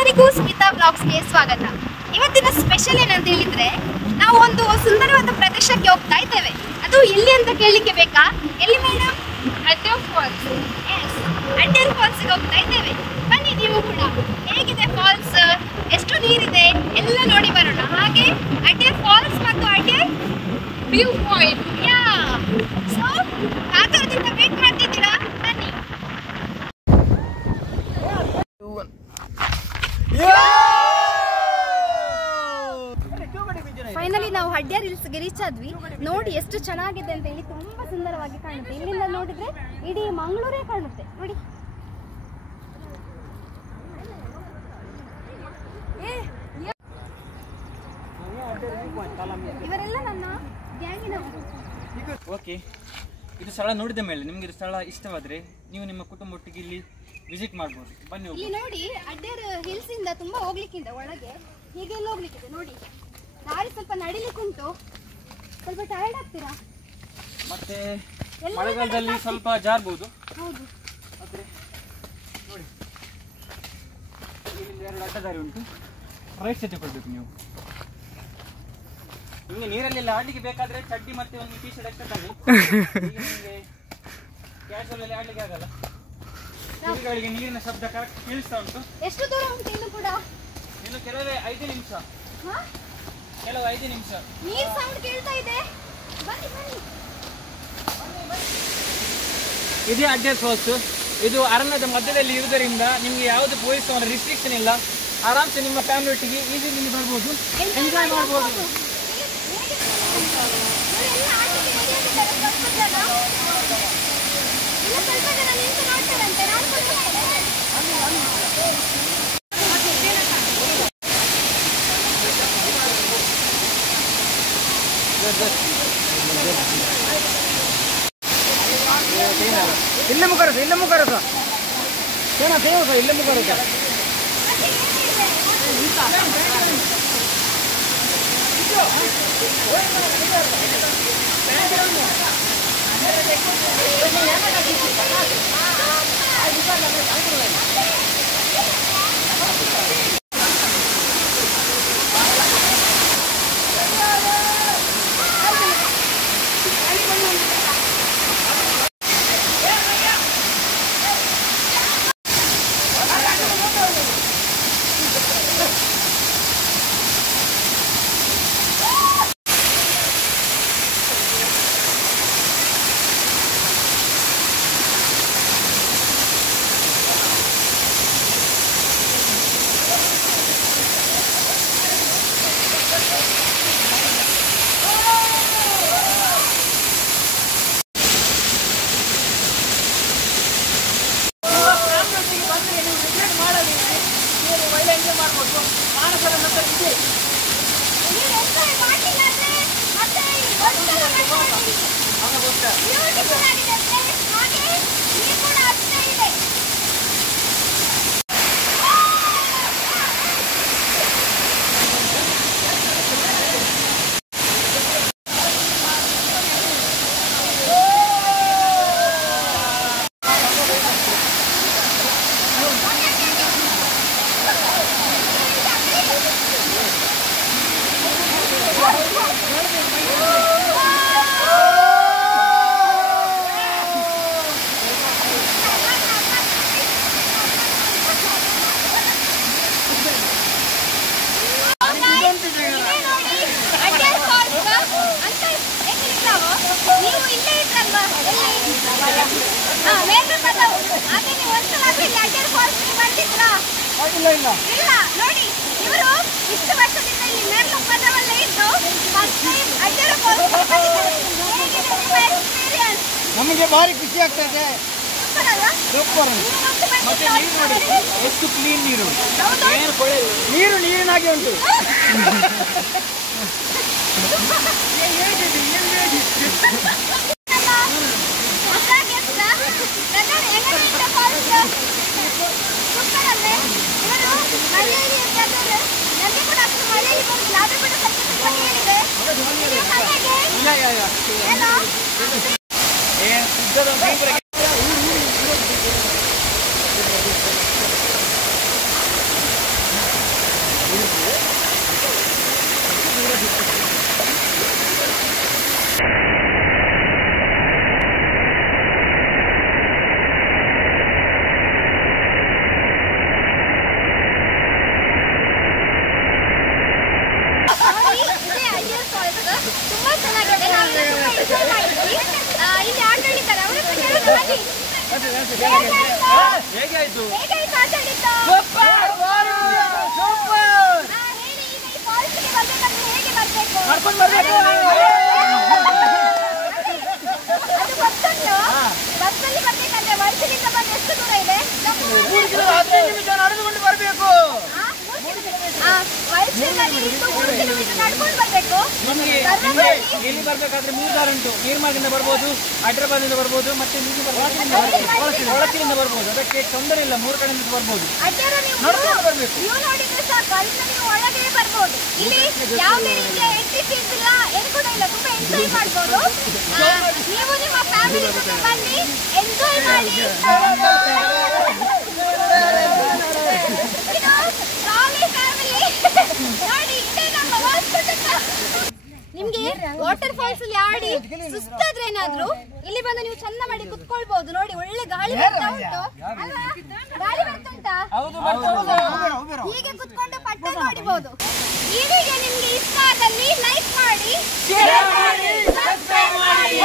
ಎಲ್ಲರಿಗೂ ಸ್ಮಿತಾ ವ್ಲಾಗ್ಸ್ಗೆ ಸ್ವಾಗತ. ಇವತ್ತಿನ ಸ್ಪೆಷಲ್ ಏನಂತ ಹೇಳಿದ್ರೆ ನಾವು ಒಂದು ಸುಂದರವಾದ ಪ್ರದೇಶಕ್ಕೆ ಹೋಗ್ತಾ ಇದ್ದೇವೆ. ಅದು ಎಲ್ಲಿ ಅಂತ ಕೇಳಲಿಕ್ಕೆ ಬೇಕಾ? ಎಲ್ಲಿ ಮೇಡಮ್? ಅಡ್ಡರ್ ಫಾಲ್ಸ್. ಎಸ್, ಅಡ್ಡರ್ ಫಾಲ್ಸ್ಗೆ ಹೋಗ್ತಾ ಇದ್ದೇವೆ. ಬನ್ನಿ ನೀವು ಕೂಡ. ಹೇಗಿದೆ ಫಾಲ್ಸ್, ಎಷ್ಟು ನೀರಿದೆ ಎಲ್ಲ ನೋಡಿ ಬರೋಣ. ಹಾಗೆ ಅಡ್ಡರ್ ಫಾಲ್ಸ್ ಮತ್ತು ಅಡ್ಡರ್ ವ್ಯೂ ಪಾಯಿಂಟ್. ಯಾ, ಸೊ ಕಾತರದಿಂದ ವೇಟ್ ಮಾಡ್ತಿದ್ದೀರಾ? ಬನ್ನಿ. ಫೈನಲಿ ನಾವು ಅಡ್ಡರ್ ಹಿಲ್ಸ್ಗೆ ರೀಚ್ ಆದ್ವಿ. ನೋಡಿ ಎಷ್ಟು ಚೆನ್ನಾಗಿದೆ ಅಂತ ಹೇಳಿ, ತುಂಬಾ ಸುಂದರವಾಗಿ ಕಾಣುತ್ತೆ. ಇಲ್ಲಿಂದ ನೋಡಿದ್ರೆ ಇಡೀ ಮಂಗಳೂರೇ ಕಾಣುತ್ತೆ ನೋಡಿ. ಇವರೆಲ್ಲ ನನ್ನ ಗ್ಯಾಂಗಿನವರು. ಓಕೆ, ಇದು ಸ್ಥಳ ನೋಡಿದ ಮೇಲೆ ನಿಮ್ಗೆ ಇದು ಸ್ಥಳ ಇಷ್ಟವಾದ್ರೆ ನೀವು ನಿಮ್ಮ ಕುಟುಂಬೊಟ್ಟಿಗೆ ಇಲ್ಲಿ ವಿಸಿಟ್ ಮಾಡ್ಬೋದು. ಬನ್ನಿ. ಇಲ್ಲಿ ನೋಡಿ, ಅಡ್ಡರ್ ಹಿಲ್ಸ್ ಇಂದ ತುಂಬಾ ಹೋಗ್ಲಿಕ್ಕಿಂತ ಒಳಗೆ ಹೀಗೆಲ್ಲ ಹೋಗ್ಲಿಕ್ಕಿದೆ ನೋಡಿ. ದಾರಿ ಸ್ವಲ್ಪ ನಡಿಲಿಕ್ಕುಂಟು, ಸ್ವಲ್ಪ ಟೈರ್ಡ್ ಆಗ್ತೀರಾ? ಮತ್ತೆ ಮಳೆಗಾಲದಲ್ಲಿ ಸ್ವಲ್ಪ ಜಾರ್ಬೋದು. ಹೌದು. ಆದ್ರೆ ನೋಡಿ, ಇಲ್ಲಿ ಎರಡು ಅಡ್ಡದಾರಿ ಉಂಟು. ರೈಟ್ ಸೈಡ್ ಕೊಡ್ಬೇಕು ನೀವು. ನಿಮಗೆ ನೀರಲ್ಲೆಲ್ಲ ಆಡ್ಲಿಕ್ಕೆ ಬೇಕಾದ್ರೆ ಚಡ್ಡಿ ಮತ್ತೆ ಒಂದು ಟೀ ಶರ್ಟ್ ಎಕ್ಸ್ಟ್ರಾ ತನ್ನಿ. ನಿಮಗೆ ಕ್ಯಾಶುವಲ್ ಅಲ್ಲಿ ಆಡ್ಲಿಕ್ಕೆ ಆಗಲ್ಲ. ಕಿವಿಗಳಿಗೆ ನೀರಿನ ಶಬ್ದ ಕರೆಕ್ಟ್ ಕೇಳಿಸ್ತಾ ಉಂಟು. ಎಷ್ಟು ದೂರ ಉಂಟು ಇನ್ನು ಕೂಡ? ಇನ್ನು ಕೆಲವೇ 5 ನಿಮಿಷ. ಕೆಲವು 5 ನಿಮಿಷ. ನೀರ್ ಸೌಂಡ್ ಕೇಳ್ತಾ ಇದೆ. ಬನ್ನಿ ಬನ್ನಿ. ಇದೇ ಅಡ್ಡರ್ ಫಾಲ್ಸ್. ಇದು ಅರಣ್ಯದ ಮಧ್ಯದಲ್ಲಿ ಇರುವುದರಿಂದ ನಿಮಗೆ ಯಾವುದೇ ಪೊಲೀಸ್ ರಿಸ್ಟ್ರಿಕ್ಷನ್ ಇಲ್ಲ. ಆರಾಮ್ಸೆ ನಿಮ್ಮ ಫ್ಯಾಮಿಲಿ ಒಟ್ಟಿಗೆ ಈಸಿಲಿ ಬರ್ಬೋದು, ಎಂಜಾಯ್ ಮಾಡ್ಬೋದು. ಇಲ್ಲ ಮುಖರಸ ಏನ ದೇವಸ ಇಲ್ಲ ಮುಖರಸ. ಇಲ್ಲ ನೋಡಿ, ಇವರು ಇಷ್ಟು ವರ್ಷದಿಂದ ಇಲ್ಲಿ ಮೇಲ್ಮುಖದವಲ್ಲೇ ಇದ್ದು ಫಸ್ಟ್ ಟೈಮ್ ಅಡ್ಡರ್ ಫಾಲ್ಸ್ ಬಂದಿದ್ದಾರೆ. ಹೇಗಿದೆ ನಿಮ್ಮ ಎಕ್ಸ್ಪೀರಿಯನ್ಸ್? ನಮಗೆ ಭಾರಿ ಖುಷಿ ಆಗ್ತಾ ಇದೆ. ಸೂಪರ್. ಮತ್ತೆ ನೀರು ನೋಡಿ ಎಷ್ಟು ಕ್ಲೀನ್ ನೀರು, ನೀರು ನೀರಿನಾಗೆ ಉಂಟು. ಹೇಗೆ ಆಯ್ತು? ಹೇಗಾಯ್ತು ಆಟ ಆಡಿದ್ದು? Super super. ಹೇಳಿ, ಈಗ ಈ ಫಾಲ್ಸ್ಗೆ ಬರ್ಬೇಕಂದ್ರೆ ಹೇಗೆ ಬರ್ಬೇಕು? ಕರ್ಕೊಂಡು ಬರ್ಬೇಕು. ಅದು ಗೊತ್ತುಂಟು. ಬಸ್ಸಲ್ಲಿ ಬರ್ಬೇಕಂದ್ರೆ ಮೈಸೂರಿಂದ ಬಂದು ಎಷ್ಟು ದೂರ ಇದೆ? 15 ನಿಮಿಷ ನಡೆದುಕೊಂಡು ಬರ್ಬೇಕು. ಮೈಸೂರಿಂದ 3 ಕಿಲೋಮೀಟರ್ ನಡ್ಕೊಂಡು ಬರ್ಬೇಕು. ನಿಮಗೆ ಇಲ್ಲಿ ಬರ್ಬೇಕಾದ್ರೆ 3 ದಾರಿ ಉಂಟು. ನೀರ್ಮಾರ್ಗದಿಂದ ಬರ್ಬೋದು, ಹೈದರಾಬಾದಿಂದ ಬರ್ಬೋದು, ಮತ್ತೆ ಒಳಕಿನಿಂದ ಬರ್ಬೋದು. ಅದಕ್ಕೆ ತೊಂದರೆ ಇಲ್ಲ, 3 ಕಡೆಯಿಂದ ಬರ್ಬೋದು. ನಡ್ಕೊಂಡು ಬರ್ಬೇಕು. ನೀವು ನೋಡಿದ್ರೆ ಸಾಕು, ಅಲ್ಲಿಂದ ನೀವು ಒಳಗೆ ಬರ್ಬೋದು. ಇಲ್ಲಿ ಯಾವುದೇ ರೀತಿಯ ಎಂಟ್ರಿ ಫೀಸ್ ಇಲ್ಲ, ಏನು ಕೂಡ ಇಲ್ಲ. ತುಂಬಾ ಎಂಜಾಯ್ ಮಾಡ್ಬೋದು. ನೀವು ನಿಮ್ಮ ಫ್ಯಾಮಿಲಿ ಜೊತೆ ಬನ್ನಿ, ಎಂಜಾಯ್ ಮಾಡಿ. ನಿಮ್ಗೆ ವಾಟರ್ ಫಾಲ್ಸ್ ಅಲ್ಲಿ ಆಡಿ ಸುಸ್ತಾದ್ರೆ ಏನಾದ್ರು ಇಲ್ಲಿ ಬಂದು ನೀವು ಚಂದ ಮಾಡಿ ಕುತ್ಕೊಳ್ಬಹುದು. ನೋಡಿ, ಒಳ್ಳೆ ಗಾಳಿ ಬರ್ತಾ ಉಂಟು ಅಲ್ವಾ? ಗಾಳಿ ಬರ್ತುಂಟಾ? ಹೀಗೆ ಕುತ್ಕೊಂಡು ಪಟ್ಟ ನೋಡಬಹುದು. ಈ ವಿಡಿಯೋ ನಿಮ್ಗೆ ಇಷ್ಟ ಆದಲ್ಲಿ ಲೈಕ್ ಮಾಡಿ, ಶೇರ್ ಮಾಡಿ, ಸಬ್ಸ್ಕ್ರೈಬ್ ಮಾಡಿ.